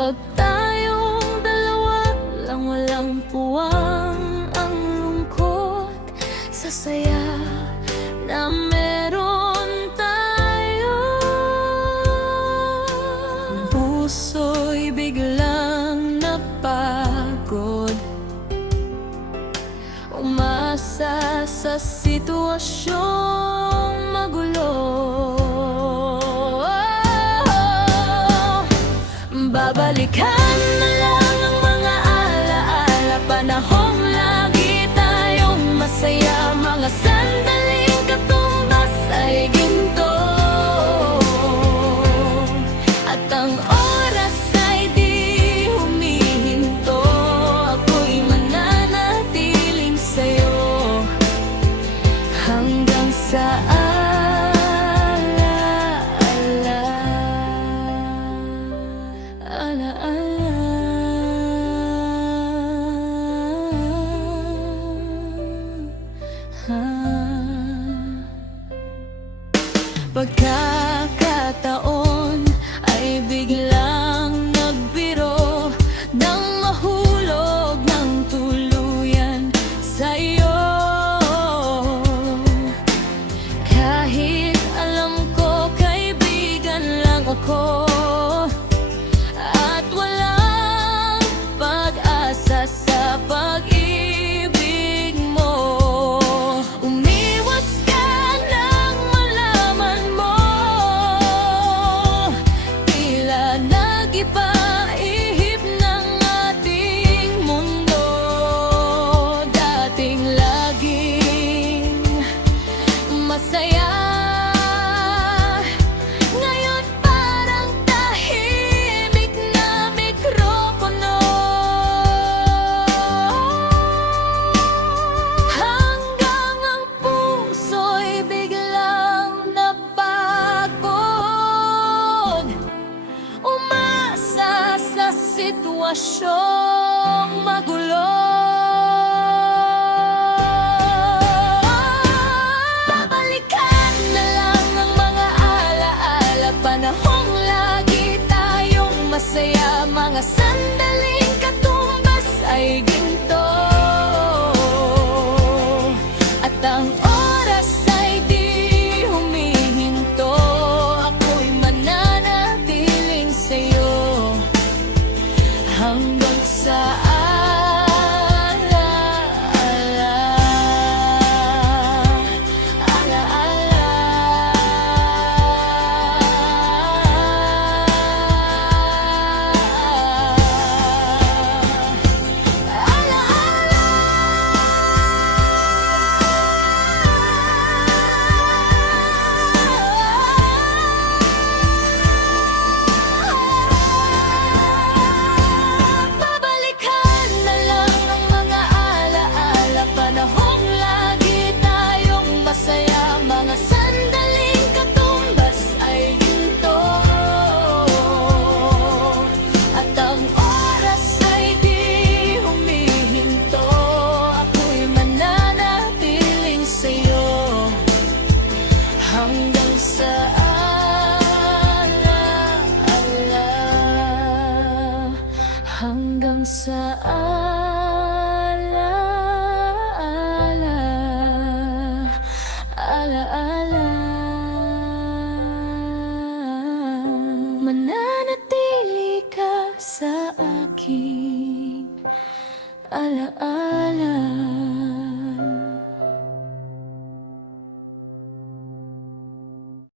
Pag tayong dalawa lang, walang puwang ang lungkot, sa saya na meron tayo. Puso'y biglang napagod, umasa sa sitwasyong magulo. Babalikan na lang ang mga alaala, panahong lagi tayong masaya, mga sandaling katumbas ay ginto, at ang oras ay di humihinto. Ako'y mananatiling sa'yo hanggang sa pagkakataon ay biglang nagbiro nang mahulog ng tuluyan sa'yo. Kahit alam ko kaibigan lang ako at walang pag-asa sa pag-ibig mo, umiwas ka nang malaman mo tila nag-ipaihip ng ating mundo. Dating laging masaya, ngayon parang tahimik na mikropono. Hanggang ang puso'y biglang napagod, umasa sa sitwasyong magulo. Babalikan na lang ang mga alaala, panahong lagi tayong masaya, mga sandaling katumbas ay ginto, at ang oras ay di humihinto. Ako'y mananatiling sa'yo hanggang sa hanggang sa hanggang sa alaala. Mananatili ka sa aking alaala.